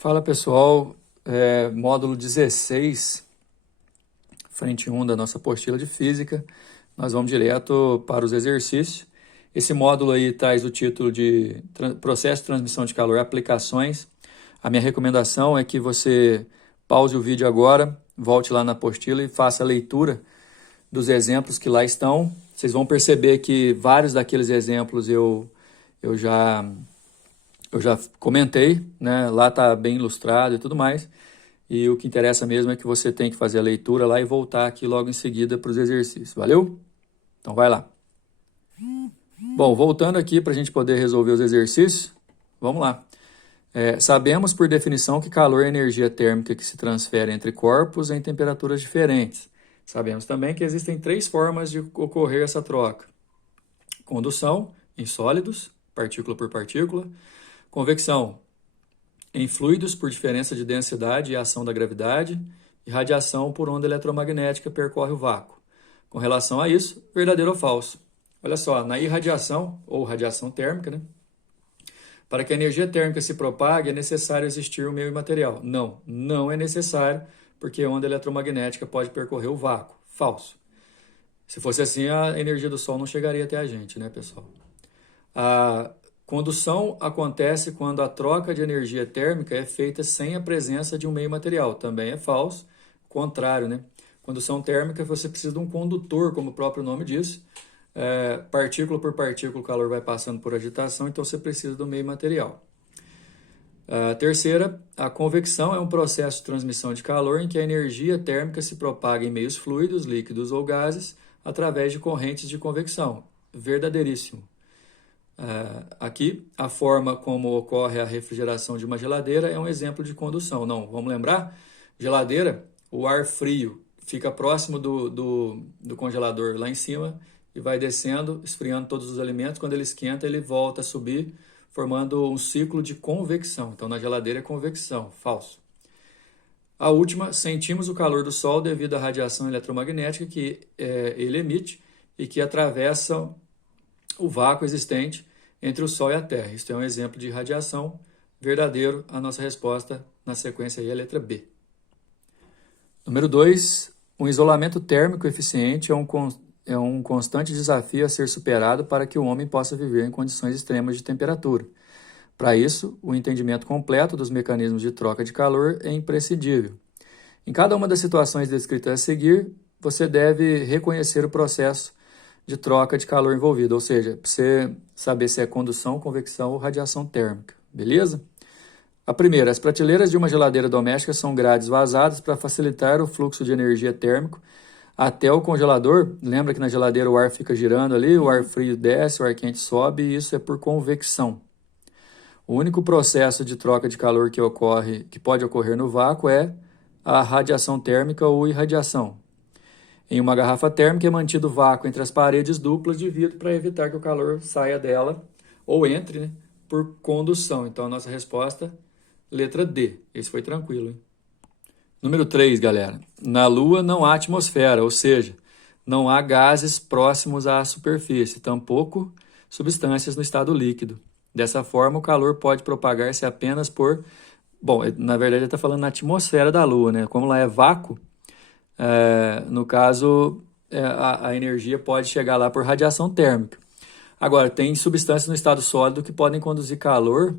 Fala pessoal, módulo 16, frente 1 da nossa apostila de física. Nós vamos direto para os exercícios. Esse módulo aí traz o título de Processo de Transmissão de Calor, Aplicações. A minha recomendação é que você pause o vídeo agora, volte lá na apostila e faça a leitura dos exemplos que lá estão. Vocês vão perceber que vários daqueles exemplos eu já comentei, né? Lá está bem ilustrado e tudo mais. E o que interessa mesmo é que você tem que fazer a leitura lá e voltar aqui logo em seguida para os exercícios. Valeu? Então vai lá. Bom, voltando aqui para a gente poder resolver os exercícios, vamos lá. Sabemos por definição que calor é energia térmica que se transfere entre corpos em temperaturas diferentes. Sabemos também que existem 3 formas de ocorrer essa troca: condução em sólidos, partícula por partícula; convecção em fluidos por diferença de densidade e ação da gravidade; e radiação por onda eletromagnética percorre o vácuo. Com relação a isso, verdadeiro ou falso? Olha só, na irradiação, ou radiação térmica, né? Para que a energia térmica se propague, é necessário existir um meio imaterial. Não, não é necessário, porque a onda eletromagnética pode percorrer o vácuo. Falso. Se fosse assim, a energia do Sol não chegaria até a gente, né, pessoal? A condução acontece quando a troca de energia térmica é feita sem a presença de um meio material. Também é falso. Contrário, né? Condução térmica, você precisa de um condutor, como o próprio nome diz. Partícula por partícula, o calor vai passando por agitação, então você precisa do meio material. A terceira, a convecção é um processo de transmissão de calor em que a energia térmica se propaga em meios fluidos, líquidos ou gases através de correntes de convecção. Verdadeiríssimo. Aqui, a forma como ocorre a refrigeração de uma geladeira é um exemplo de condução. Não, vamos lembrar? Geladeira, o ar frio fica próximo do congelador lá em cima e vai descendo, esfriando todos os alimentos. Quando ele esquenta, ele volta a subir, formando um ciclo de convecção. Então, na geladeira é convecção. Falso. A última, sentimos o calor do Sol devido à radiação eletromagnética que ele emite e que atravessa o vácuo existente entre o Sol e a Terra. Isso é um exemplo de radiação. Verdadeiro. A nossa resposta na sequência aí é a letra B. Número 2, um isolamento térmico eficiente é um constante desafio a ser superado para que o homem possa viver em condições extremas de temperatura. Para isso, o entendimento completo dos mecanismos de troca de calor é imprescindível. Em cada uma das situações descritas a seguir, você deve reconhecer o processo de troca de calor envolvido, ou seja, para você saber se é condução, convecção ou radiação térmica, beleza? A primeira, as prateleiras de uma geladeira doméstica são grades vazadas para facilitar o fluxo de energia térmico até o congelador. Lembra que na geladeira o ar fica girando ali, o ar frio desce, o ar quente sobe, e isso é por convecção. O único processo de troca de calor que pode ocorrer no vácuo é a radiação térmica ou irradiação. Em uma garrafa térmica é mantido vácuo entre as paredes duplas de vidro para evitar que o calor saia dela ou entre, né, por condução. Então a nossa resposta, letra D. Esse foi tranquilo, hein? Número 3, galera. Na Lua não há atmosfera, ou seja, não há gases próximos à superfície, tampouco substâncias no estado líquido. Dessa forma, o calor pode propagar-se apenas por... Bom, na verdade ele está falando na atmosfera da Lua, né? Como lá é vácuo, no caso, a energia pode chegar lá por radiação térmica. Agora, tem substâncias no estado sólido que podem conduzir calor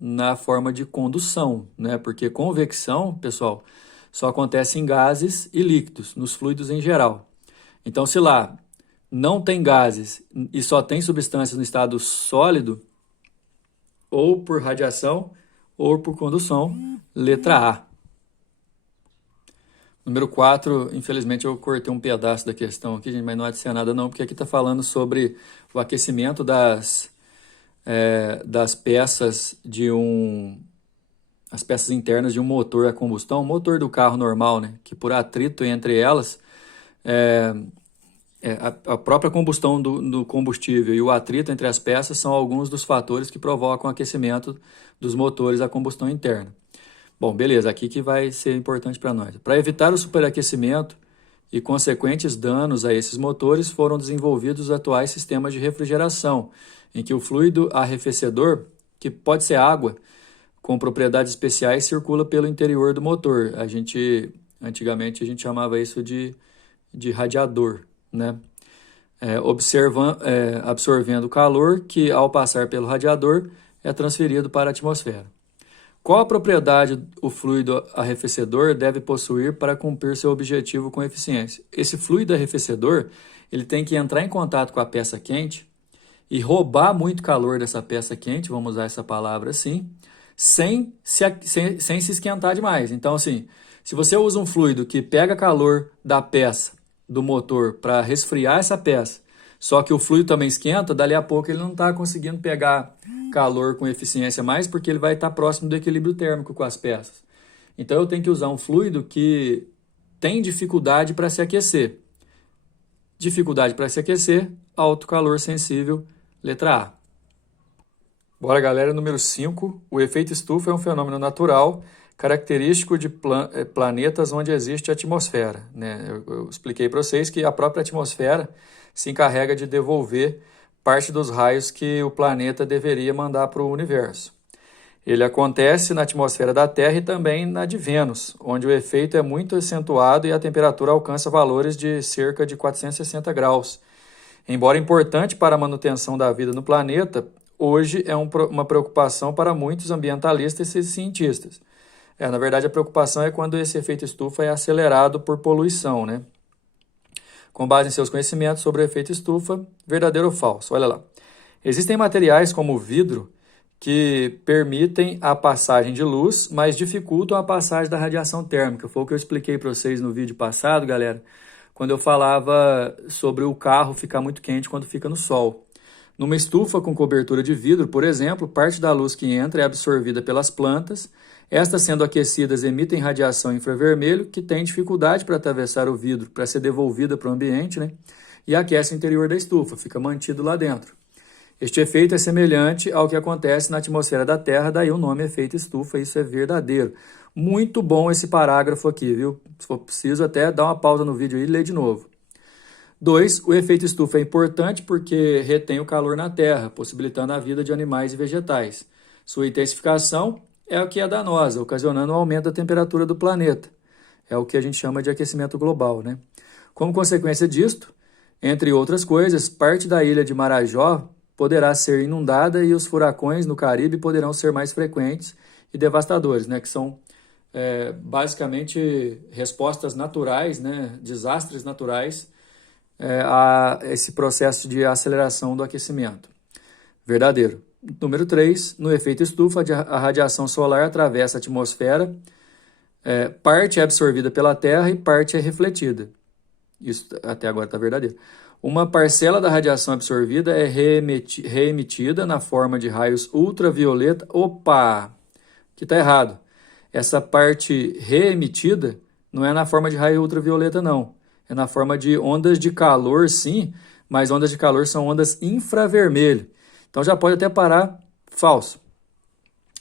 na forma de condução, né? Porque convecção, pessoal, só acontece em gases e líquidos, nos fluidos em geral. Então, se lá não tem gases e só tem substâncias no estado sólido, ou por radiação ou por condução, letra A. Número 4, infelizmente eu cortei um pedaço da questão aqui, gente, mas não adicionei nada não, porque aqui está falando sobre o aquecimento das peças as peças internas de um motor a combustão, motor do carro normal, né? Que por atrito entre elas, a própria combustão do combustível e o atrito entre as peças são alguns dos fatores que provocam o aquecimento dos motores a combustão interna. Bom, beleza, aqui que vai ser importante para nós. Para evitar o superaquecimento e consequentes danos a esses motores, foram desenvolvidos os atuais sistemas de refrigeração, em que o fluido arrefecedor, que pode ser água, com propriedades especiais circula pelo interior do motor. Antigamente a gente chamava isso de radiador, né? Absorvendo calor que, ao passar pelo radiador, é transferido para a atmosfera. Qual a propriedade o fluido arrefecedor deve possuir para cumprir seu objetivo com eficiência? Esse fluido arrefecedor ele tem que entrar em contato com a peça quente e roubar muito calor dessa peça quente, vamos usar essa palavra assim, sem se esquentar demais. Então, assim, se você usa um fluido que pega calor da peça, do motor, para resfriar essa peça, só que o fluido também esquenta, dali a pouco ele não está conseguindo pegar calor com eficiência mais, porque ele vai estar próximo do equilíbrio térmico com as peças. Então eu tenho que usar um fluido que tem dificuldade para se aquecer. Dificuldade para se aquecer, alto calor sensível, letra A. Bora, galera, número 5. O efeito estufa é um fenômeno natural característico de planetas onde existe atmosfera, né? Eu expliquei para vocês que a própria atmosfera se encarrega de devolver parte dos raios que o planeta deveria mandar para o universo. Ele acontece na atmosfera da Terra e também na de Vênus, onde o efeito é muito acentuado e a temperatura alcança valores de cerca de 460 graus. Embora importante para a manutenção da vida no planeta, hoje é uma preocupação para muitos ambientalistas e cientistas. Na verdade, a preocupação é quando esse efeito estufa é acelerado por poluição, né? Com base em seus conhecimentos sobre o efeito estufa, verdadeiro ou falso? Olha lá. Existem materiais como o vidro que permitem a passagem de luz, mas dificultam a passagem da radiação térmica. Foi o que eu expliquei para vocês no vídeo passado, galera, quando eu falava sobre o carro ficar muito quente quando fica no sol. Numa estufa com cobertura de vidro, por exemplo, parte da luz que entra é absorvida pelas plantas. Estas, sendo aquecidas, emitem radiação infravermelho, que tem dificuldade para atravessar o vidro, para ser devolvida para o ambiente, né? E aquece o interior da estufa, fica mantido lá dentro. Este efeito é semelhante ao que acontece na atmosfera da Terra, daí o nome efeito estufa, isso é verdadeiro. Muito bom esse parágrafo aqui, viu? Se for preciso, até dar uma pausa no vídeo aí e ler de novo. 2. O efeito estufa é importante porque retém o calor na Terra, possibilitando a vida de animais e vegetais. Sua intensificação é o que é danosa, ocasionando um aumento da temperatura do planeta. É o que a gente chama de aquecimento global, né? Como consequência disto, entre outras coisas, parte da ilha de Marajó poderá ser inundada e os furacões no Caribe poderão ser mais frequentes e devastadores, né? Que são basicamente respostas naturais, né? Desastres naturais a esse processo de aceleração do aquecimento. Verdadeiro. Número 3, no efeito estufa, a radiação solar atravessa a atmosfera, parte é absorvida pela Terra e parte é refletida. Isso até agora está verdadeiro. Uma parcela da radiação absorvida é reemitida na forma de raios ultravioleta. Opa! Que está errado. Essa parte reemitida não é na forma de raio ultravioleta, não. É na forma de ondas de calor, sim, mas ondas de calor são ondas infravermelho. Então já pode até parar falso.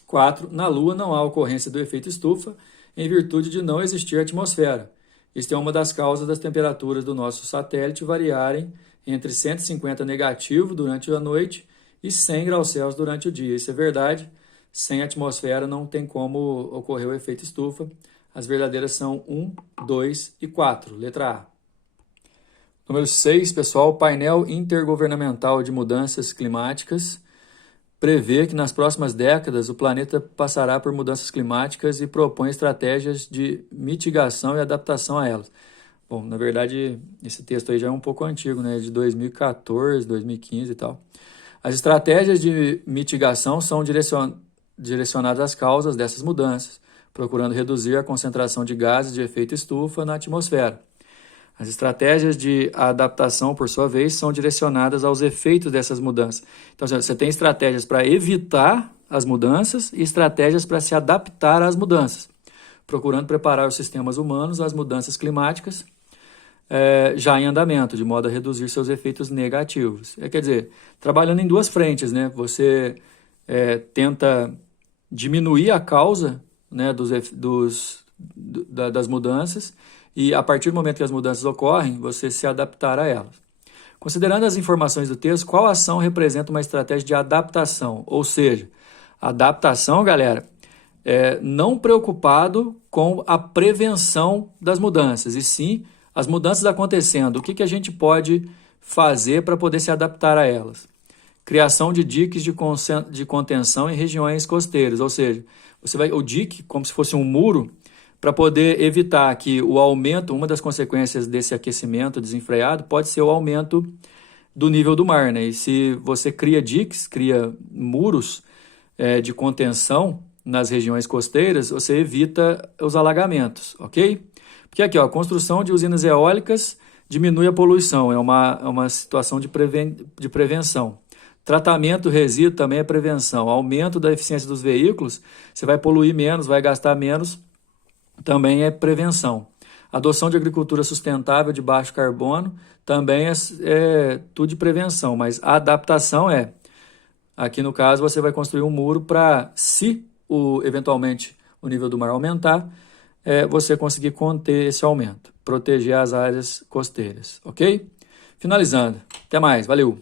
4. Na Lua não há ocorrência do efeito estufa em virtude de não existir atmosfera. Isto é uma das causas das temperaturas do nosso satélite variarem entre 150 negativo durante a noite e 100 graus Celsius durante o dia. Isso é verdade. Sem atmosfera não tem como ocorrer o efeito estufa. As verdadeiras são 1, 2 e 4. Letra A. Número 6, pessoal, o painel intergovernamental de mudanças climáticas prevê que nas próximas décadas o planeta passará por mudanças climáticas e propõe estratégias de mitigação e adaptação a elas. Bom, na verdade, esse texto aí já é um pouco antigo, né? De 2014, 2015 e tal. As estratégias de mitigação são direcionadas às causas dessas mudanças, procurando reduzir a concentração de gases de efeito estufa na atmosfera. As estratégias de adaptação, por sua vez, são direcionadas aos efeitos dessas mudanças. Então, você tem estratégias para evitar as mudanças e estratégias para se adaptar às mudanças, procurando preparar os sistemas humanos às mudanças climáticas já em andamento, de modo a reduzir seus efeitos negativos. Quer dizer, trabalhando em duas frentes, né? Você tenta diminuir a causa, né, das mudanças, e a partir do momento que as mudanças ocorrem, você se adaptar a elas. Considerando as informações do texto, qual ação representa uma estratégia de adaptação? Ou seja, adaptação, galera, não preocupado com a prevenção das mudanças, e sim as mudanças acontecendo. O que a gente pode fazer para poder se adaptar a elas? Criação de diques de contenção em regiões costeiras, ou seja, o dique, como se fosse um muro, para poder evitar que o aumento, uma das consequências desse aquecimento desenfreado pode ser o aumento do nível do mar, né? E se você cria diques, cria muros de contenção nas regiões costeiras, você evita os alagamentos, ok? Porque aqui, ó, a construção de usinas eólicas diminui a poluição, é uma situação de prevenção. Tratamento resíduo também é prevenção. Aumento da eficiência dos veículos, você vai poluir menos, vai gastar menos, também é prevenção. Adoção de agricultura sustentável de baixo carbono também é tudo de prevenção, mas a adaptação aqui no caso, você vai construir um muro para, se eventualmente o nível do mar aumentar, você conseguir conter esse aumento, proteger as áreas costeiras, ok? Finalizando. Até mais, valeu!